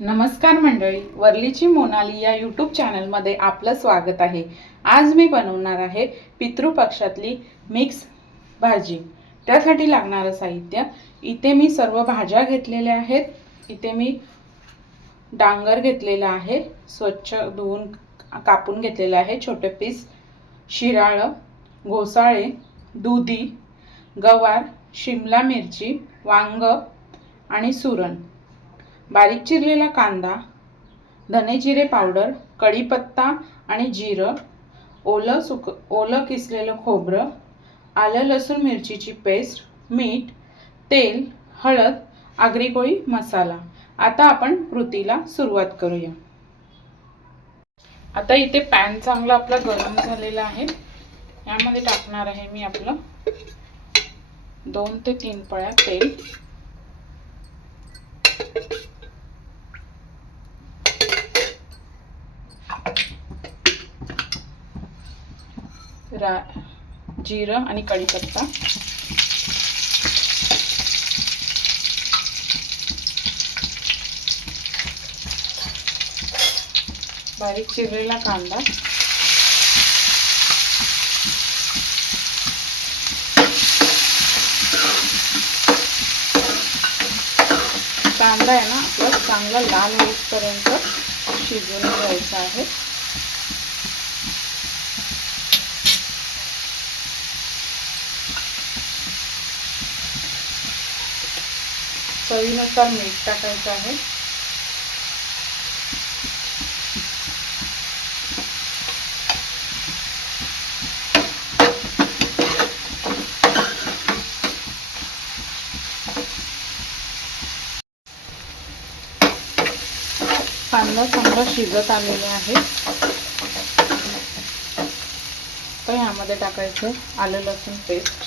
नमस्कार मंडळी वरलीची मोनाली या यूट्यूब चॅनलमध्ये आपलं स्वागत आहे. आज मी बनवणार आहे पितृपक्षातली मिक्स भाजी. त्यासाठी लागणारं साहित्य. इथे मी सर्व भाज्या घेतलेल्या आहेत. इथे मी डांगर घेतलेला आहे स्वच्छ धुवून कापून घेतलेलं आहे छोटे पीस शिराळं घोसाळे दुधी गवार शिमला मिरची वांग आणि सुरण. बारीक चिरलेला कांदा धने जिरे पावडर कढीपत्ता आणि जिरं ओलं सुक ओलं किसलेलं खोबरं आलं लसूण मिरचीची पेस्ट मीठ तेल हळद आगरी कोळी मसाला. आता आपण कृतीला सुरुवात करूया. आता इथे पॅन चांगला आपला गरम झालेला आहे. यामध्ये टाकणार आहे मी आपलं दोन ते तीन पळ्या तेल. रा जिरं आणि कढीपत्ता. बारीक चिरलेला कांदा. कांदा आहे ना आपला चांगला लाल होईपर्यंत शिजवून घ्यायचा आहे. चवीनुसार मीठ टाकायचं आहे. कांदा चांगला शिजत आलेला आहे. तर ह्यामध्ये टाकायचं आलं लसूण पेस्ट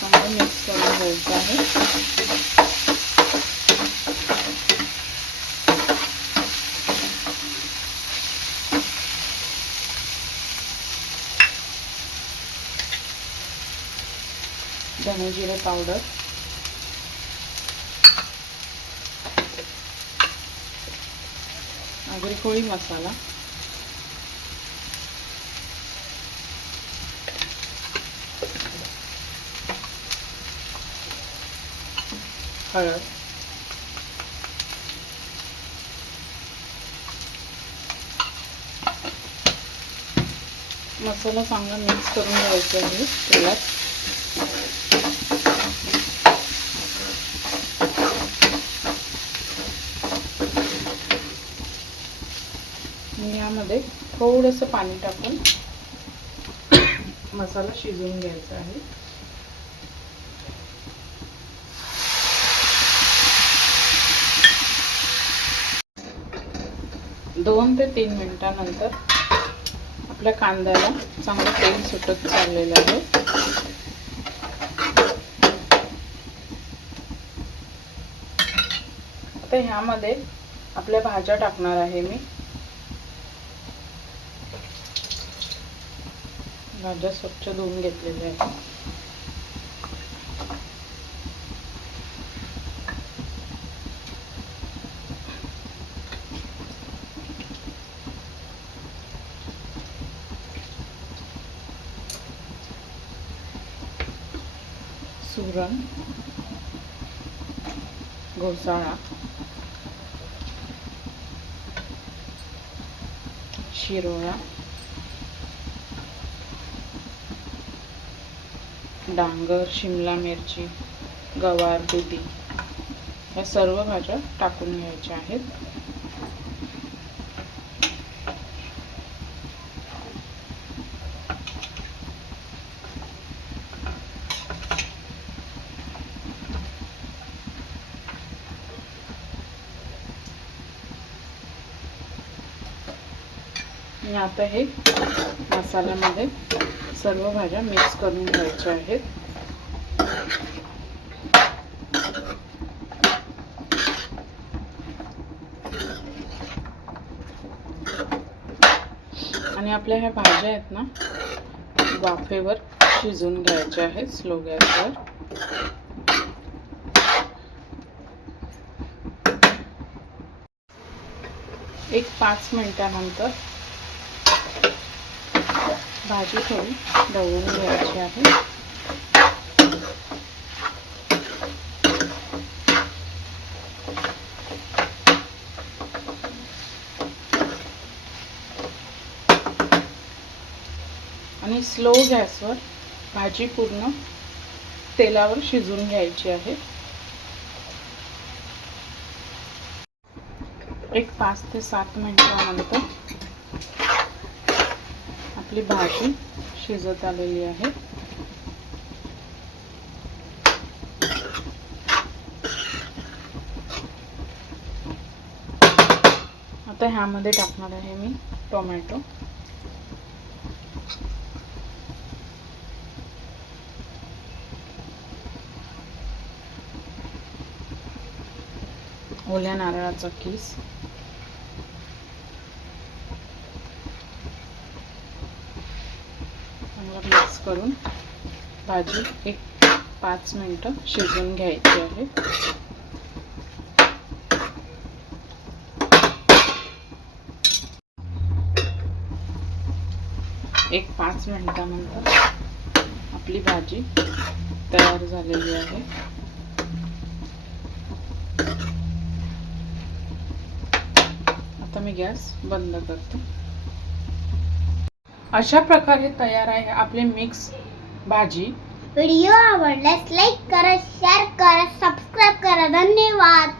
चांगलं मिक्स करून घ्यायचं आहे धने जिरे पावडर आगरी कोळी मसाला हळद. मसाला चांगला मिक्स करून घ्यायचा आहे तेलात. यामध्ये थोडंसं पाणी टाकून मसाला शिजवून घ्यायचा आहे. दोन ते तीन मिनटानंतर आपल्या कांद्याला चांगलं तेल सुटत चाललेलं आहे. आता ह्यामध्ये आपल्या भाज्या टाकणार आहे मी. भाज्या स्वच्छ धुवून घेतलेल्या आहेत. सुरण घोसाळा शिरोळा डांगर शिमला मिरची गवार दुधी या सर्व भाज्या टाकून घ्यायच्या आहेत. आणि आता हे मसाल्यामध्ये सर्व भाज्या मिक्स करून घ्यायच्या आहेत. आणि आपल्या ह्या भाज्या आहेत ना वाफेवर शिजून घ्यायच्या आहेत स्लो गॅसवर. एक पाच मिनटानंतर भाजी थोडी दळून घ्यायची आहे. आणि स्लो गॅसवर भाजी पूर्ण तेलावर शिजून घ्यायची आहे. एक पाच ते सात मिनिटानंतर आपली भाजी शिजत आलेली आहे. आता ह्यामध्ये टाकणार आहे मी टोमॅटो. ओल्या नारळाचा किस चांगला मिक्स करून भाजी एक पाच मिनटं शिजवून घ्यायची आहे. एक पाच मिनटानंतर आपली भाजी तयार झालेली आहे. आता मी गॅस बंद करते. अशा प्रकारे तयार आहे आपली मिक्स भाजी. व्हिडिओ आवडल्यास लाईक करा शेअर करा सबस्क्राईब करा. धन्यवाद.